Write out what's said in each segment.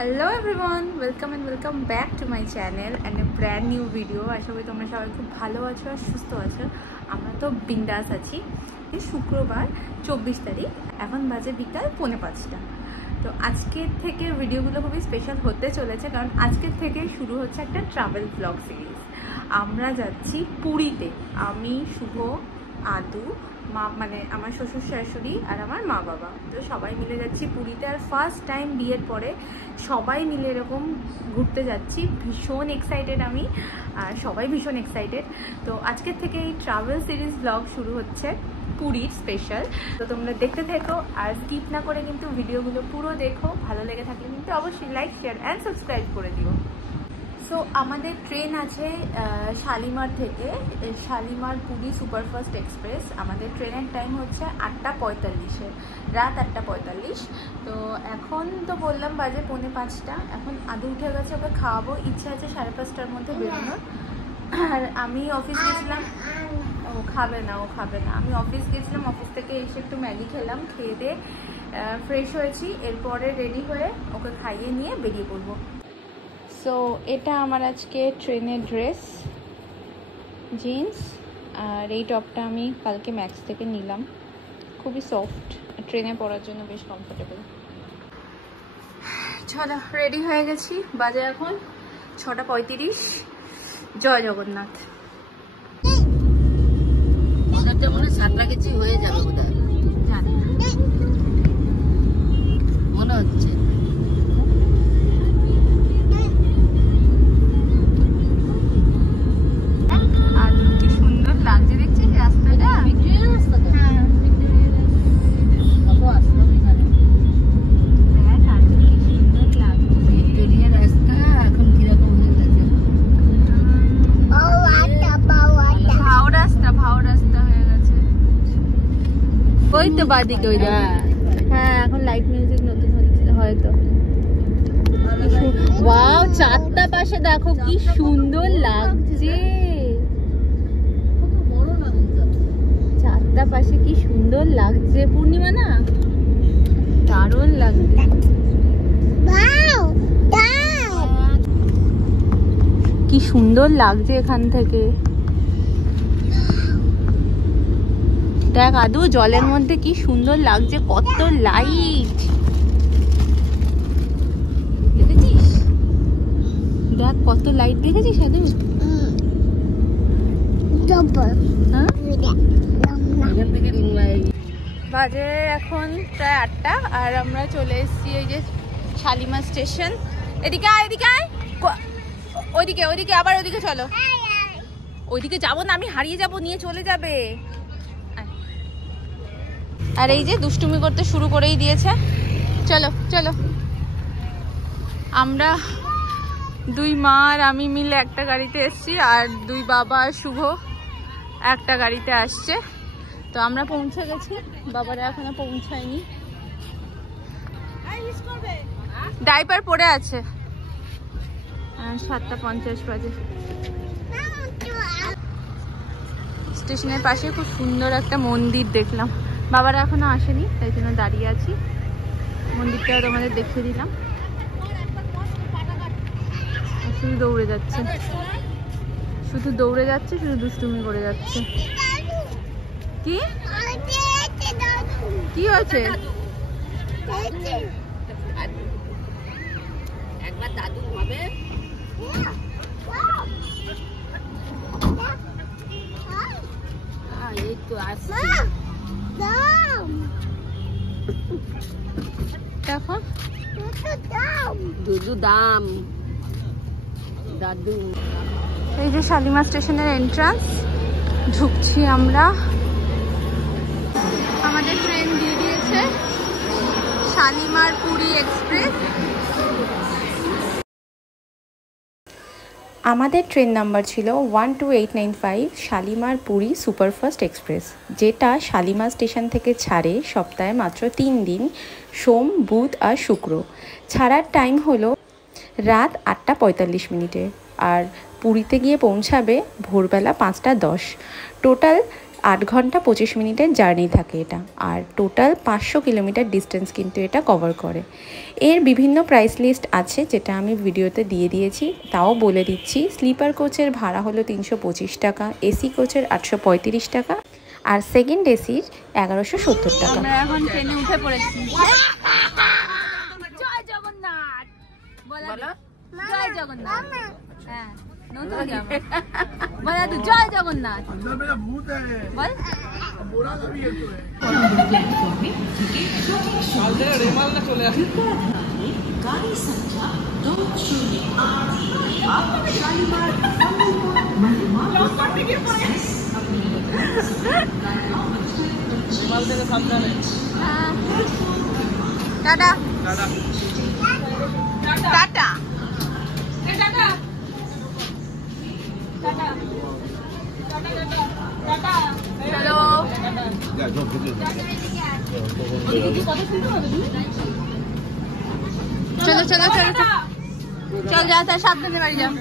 Hello everyone welcome and welcome back to my channel and a brand new video. আশা করি তোমরা সবাই খুব ভালো আছো আর সুস্থ আছো। আমরা তো বিন্দাস আছি। শুক্রবার 24 তারিখ, এখন বাজে বিকাল 4:45। তো আজকের থেকে ভিডিওগুলো খুবই স্পেশাল হতে চলেছে, কারণ আজকের থেকে শুরু হচ্ছে একটা ট্রাভেল ব্লগ সিরিজ। আমরা যাচ্ছি পুরীতে, আমি, শুভ, আদু, মা মানে আমার শ্বশুর শাশুড়ি আর আমার মা বাবা। তো সবাই মিলে যাচ্ছি পুরীতে, আর ফার্স্ট টাইম বিয়ের পরে সবাই মিলে এরকম ঘুরতে যাচ্ছি। ভীষণ এক্সাইটেড আমি, আর সবাই ভীষণ এক্সাইটেড। তো আজকের থেকে এই ট্রাভেল সিরিজ ব্লগ শুরু হচ্ছে পুরীর স্পেশাল। তো তোমরা দেখতে থেকো আর স্কিপ না করে কিন্তু ভিডিওগুলো পুরো দেখো। ভালো লেগে থাকলে কিন্তু অবশ্যই লাইক, শেয়ার অ্যান্ড সাবস্ক্রাইব করে দিও। সো আমাদের ট্রেন আছে শালিমার থেকে, শালিমার পুরী সুপারফাস্ট এক্সপ্রেস। আমাদের ট্রেনের টাইম হচ্ছে 8:45, রাত 8:45। তো এখন তো বললাম বাজে 4:45। এখন আদু উঠে গেছে, ওকে খাওয়াবো। ইচ্ছা আছে 5:30টার মধ্যে বেরোনোর। আর আমি অফিস গেছিলাম, ও খাবে না। আমি অফিস গেছিলাম, অফিস থেকে এসে একটু ম্যাগি খেলাম, খেয়ে দিয়ে ফ্রেশ হয়েছি। এরপরে রেডি হয়ে ওকে খাইয়ে নিয়ে বেরিয়ে পড়বো। সো এটা আমার আজকে ট্রেনের ড্রেস, জিন্স, আর এই টপটা আমি কালকে ম্যাক্স থেকে নিলাম। খুবই সফট, ট্রেনে পরার জন্য বেশ কমফোর্টেবল। চলো রেডি হয়ে গেছি, বাজে এখন 6:35। জয় জগন্নাথ। হয়ে যাবে বোধহয়, জানি না, মনে হচ্ছে। আর কি সুন্দর লাগছে, দেখছিস রাস্তাটা? ওই তো বাদিকে, ওই হ্যাঁ, এখন লাইট মিউজিক নতুন হচ্ছে হয়তো। ওয়াও, চারটা পাশে দেখো কি সুন্দর লাগছে। চারটা পাশে কি সুন্দর লাগছে, পূর্ণিমা না? দারুণ লাগছে। কি সুন্দর লাগছে এখান থেকে। দেখ আদু, জলের মধ্যে কি সুন্দর লাগছে, কত লাইট দেখেছিস? দেখ কত লাইট দেখেছিস আদু? বাজে এখন প্রায় 8টা, আর আমরা চলে এসেছি এই যে শালিমার স্টেশন। এদিকে আয়, এদিকে আয়, ওইদিকে আবার ওইদিকে চলো। ওইদিকে যাবো না, আমি হারিয়ে যাবো, নিয়ে চলে যাবে। আর এই যে দুষ্টুমি করতে শুরু করেই দিয়েছে। চলো চলো, আমরা দুই মা আর আমি মিলে একটা গাড়িতে এসছি, আর দুই বাবা আর শুভ একটা গাড়িতে আসছে। তো আমরা পৌঁছে গেছি, বাবারা এখনো পৌঁছায়নি, ডাইপার পরে আছে। 7:50 বাজে। স্টেশনের পাশে খুব সুন্দর একটা মন্দির দেখলাম। বাবারা এখনো আসেনি, তাই জন্য দাঁড়িয়ে আছি। মন্দিরটা তোমাদের দেখিয়ে দিলাম। শুধু দৌড়ে যাচ্ছে, শুধু দুষ্টুমি করে যাচ্ছে। কি কি হয়েছে? একবার দাদু হবে। এই তো আসছে দেখো, দুধু দাম দাদু। এই যে শালিমার স্টেশনের এন্ট্রান্স, ঢুকছি আমরা। আমাদের ট্রেন দিয়ে দিয়েছে, শালিমার পুরী এক্সপ্রেস। আমাদের ট্রেন নাম্বার ছিল 12895 শালিমার পুরী সুপারফাস্ট এক্সপ্রেস, যেটা শালিমার স্টেশন থেকে ছাড়ে সপ্তাহে মাত্র 3 দিন, সোম, বুধ আর শুক্র। ছাড়ার টাইম হলো রাত 8:45, আর পুরীতে গিয়ে পৌঁছাবে ভোরবেলা 5:10। টোটাল 8 ঘন্টা 25 মিনিটের জার্নি থাকে এটা, আর টোটাল 500 কিলোমিটার ডিস্টেন্স কিন্তু এটা কভার করে। এর বিভিন্ন প্রাইস লিস্ট আছে যেটা আমি ভিডিওতে দিয়ে দিয়েছি, তাও বলে দিচ্ছি। স্লিপার কোচের ভাড়া হলো 325 টাকা, এসি কোচের 835 টাকা, আর সেকেন্ড এসির 1170 টাকা। আমরা এখন ট্রেনে উঠে পড়েছি। জয় জগন্নাথ বলো, জয় জগন্নাথ। হ্যাঁ নতুন বলা তো জয় জগন্নাথ বল। गाड़ी संख्या 208 টাটা টাটা চলো চলো চলো চলো চল যা, তার সাবধানে বাড়ি যাও।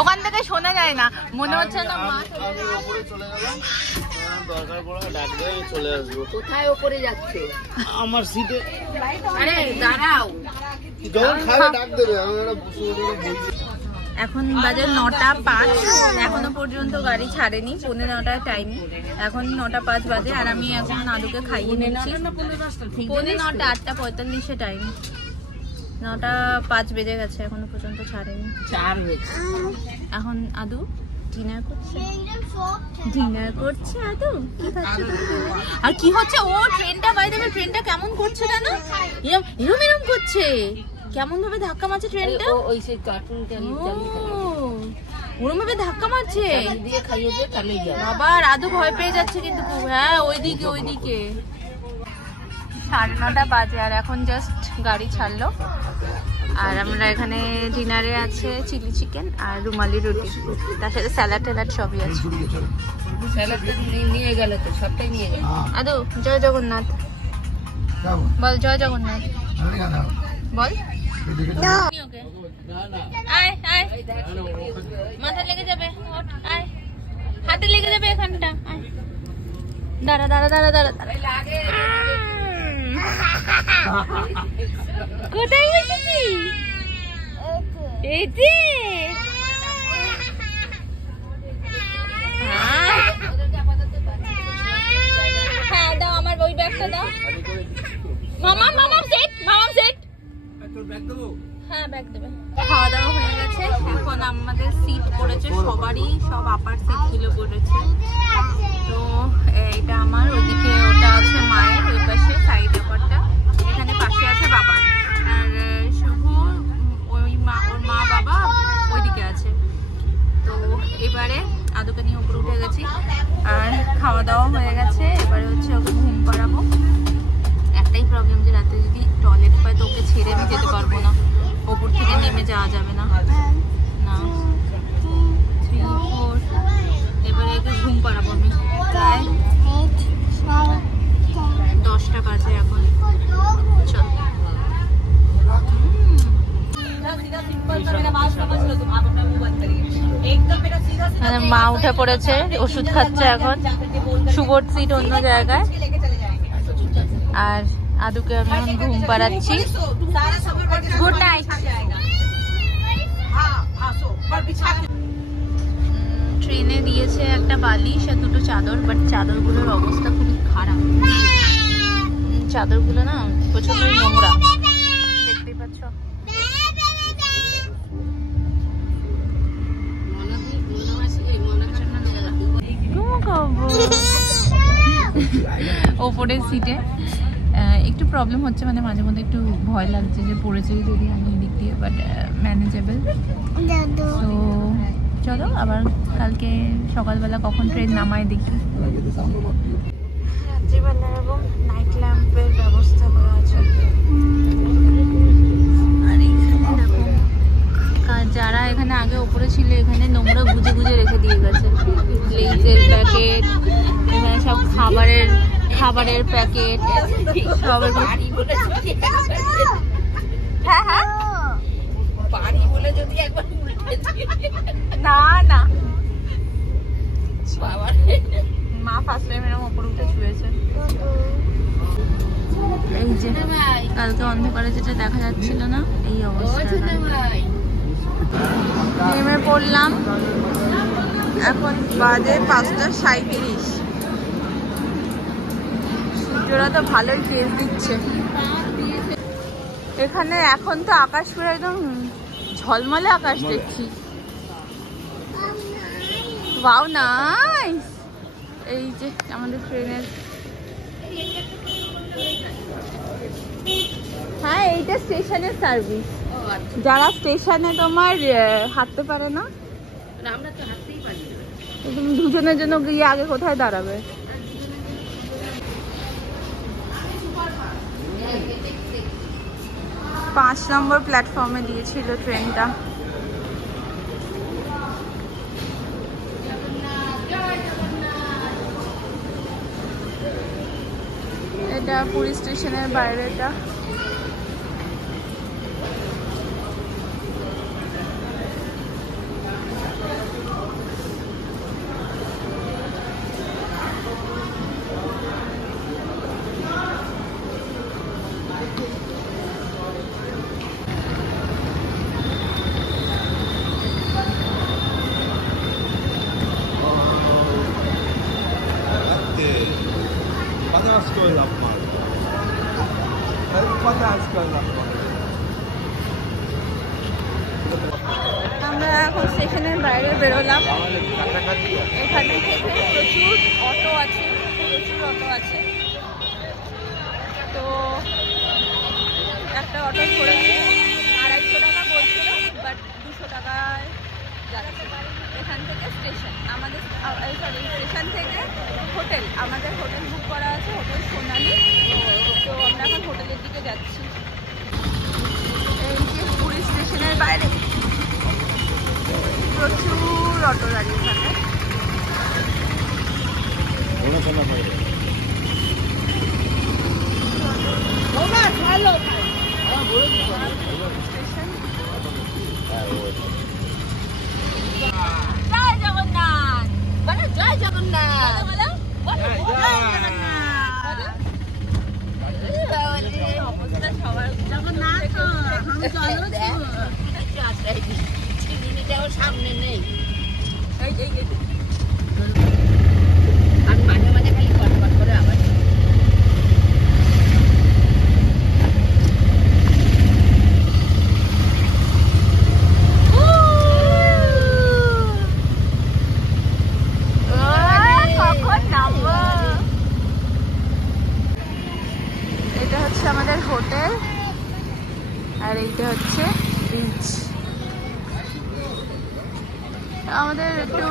ওখান থেকে শোনা যায় না, মনে হচ্ছে না মা দরকার পড়ে ডাকবে, চলে আসবো। কোথায় ওপরে যাচ্ছে? আমার সিটে। আরে দাঁড়াও, যখন খাবে ডাক দেবে, আমি একটা বসে বসে। এখন বাজে 9:05, এখনো পর্যন্ত গাড়ি ছাড়েনি। 9:45 টাইম, এখন 9:05 বাজে, আর আমি এখন আদুকে খাইয়ে নিচ্ছি। 9:45, 8:45 টাইম, 9:05 বেজে গেছে, এখনো পর্যন্ত ছাড়েনি। 4 হয়েছে। এখন আদু ডিনার করছে, ডিনার করছে আদু। কি খাচ্ছে তুমি? আর কি হচ্ছে? ও ট্রেনটা বাই দেবে, ট্রেনটা কেমন করছে জানো? এরম এরম করছে, কেমন ভাবে ধাক্কা মারছে ট্রেনটা। ওই সেই কার্টুনটা ওরম ভাবে ধাক্কা মারছে দিয়ে খাইয়ে দিয়ে তাহলে যাবে। বাবা, আদু ভয় পেয়ে যাচ্ছে কিন্তু খুব। হ্যাঁ ওইদিকে ওইদিকে। 9:30 বাজে, আর এখন জাস্ট গাড়ি ছাড়লো। আর আমরা এখানে ডিনারে আছে চিলি চিকেন আর রুমালি রুটি, তার সাথে স্যালাড ট্যালাড সবই আছে। স্যালাড নিয়ে গেল তো, সবটাই নিয়ে গেল। আদু জয় জগন্নাথ বল, জয় জগন্নাথ বল। ওকে আয় আয়, মাথা লেগে যাবে, আয় হাতে লেগে যাবে এখানটা। আয় দাঁড়া দাঁড়া দাঁড়া দাঁড়া দাঁড়া। কোথায় বসেছি? এই যে হ্যাঁ দাও, আমার ওই ব্যাগটা দাও। মামা মামা সেট, মামা সেট। হ্যাঁ ব্যাগ দেবে। খাওয়া দাওয়া হয়ে গেছে, এখন আমাদের সিট পড়েছে সবারই, সব আপার সিট গুলো পড়েছে। তো এটা আমার, ওইদিকে ওটা আছে মায়ের, ওই পাশে সাইড আপারটা, এখানে পাশে আছে বাবার, আর শুভ ওই মা, ওর মা বাবা ওইদিকে আছে। তো এবারে আদুকে নিয়ে উপরে উঠে গেছি, আর খাওয়া দাওয়া হয়ে গেছে। এবারে হচ্ছে ওকে ঘুম পাড়াবো। একটাই প্রবলেম যে রাতে যদি টয়লেট পাই তো ওকে ছেড়ে আমি যেতে পারবো না, ওপর থেকে নেমে যাওয়া যাবে না। 3, 4, এবারে একে ঘুম পাড়াবো আমি। প্রায় 10টা বাজে এখন। চল মা উঠে পড়েছে, ওষুধ খাচ্ছে এখন। শুভর সিট অন্য জায়গায়, আর আদুকে আমি এখন ঘুম পাড়াচ্ছি। Good night. ট্রেনে দিয়েছে একটা বালিশ আর 2টো চাদর, বাট চাদরগুলোর অবস্থা খুবই খারাপ। চাদরগুলো না প্রচন্ড নোংরা, দেখতেই পাচ্ছ। ওপরের সিটে একটু প্রবলেম হচ্ছে, মানে মাঝে মধ্যে একটু ভয় লাগছে যে পড়েছে যদি আমি দিক দিয়ে, বাট ম্যানেজেবল। তো চলো আবার কালকে সকালবেলা কখন ট্রেন নামায় দেখি। রাত্রিবেলা এবং নাইট ল্যাম্পের ব্যবস্থা করা আছে। আর এখানে দেখো, যারা এখানে আগে ওপরে ছিল এখানে নোংরা গুজে গুজে রেখে দিয়ে গেছে। লেজের প্যাকেট, এখানে সব খাবারের প্যাকেট সব। হ্যাঁ হ্যাঁ পানি বলে যদি একবার কালকে অন্ধকারে যেটা দেখা যাচ্ছিল না, এই অবস্থা। নেমে পড়লাম, এখন বাজে 5:37। সূর্যরা তো ভালোই তেজ দিচ্ছে এখানে। এখন তো আকাশ পুরো একদম ঝলমলে আকাশ দেখছি। Wow nice. এই যে আমাদের ট্রেনের, হ্যাঁ এইটা স্টেশনের সার্ভিস। যারা স্টেশনে তোমার হাঁটতে পারে না, আমরা তো হাঁটতেই পারি না। তুমি দুজনের জন্য গিয়ে আগে কোথায় দাঁড়াবে? 5 নম্বর প্ল্যাটফর্মে দিয়েছিল ট্রেনটা। এটা পুরী স্টেশনের বাইরেটা। আমরা এখন স্টেশনের বাইরে বেরোলাম। এখানে থেকে প্রচুর অটো আছে, তো একটা অটো করেছি 250 টাকা বলছিল, বাট 200 টাকায় যাচ্ছে। এখান থেকে স্টেশন আমাদের, সরি স্টেশন থেকে হোটেল, আমাদের হোটেল বুক করা আছে, হোটেল সোনালি। তো আমরা এখন হোটেলের দিকে যাচ্ছি। এই যে পুরী স্টেশনের বাইরে প্রচুর অটো গাড়ি এখানে। জয় জগন্নাথ, বলো জয় জগন্নাথ, বলো জয় জগন্নাথ। অবস্থা সবার জগন্নাথ সামনে নেই, এই আর মাঝে মাঝে খালি কটকট করে আওয়াজ। কখন নামবো? এটা হচ্ছে আমাদের হোটেল, আর এইটা হচ্ছে বিচ। আমাদের একটু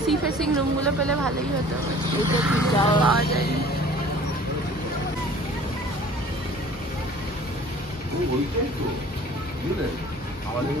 সি ফেসিং রুমগুলো পেলে ভালোই হতো, এটা পাওয়া যায়নি। আমাদের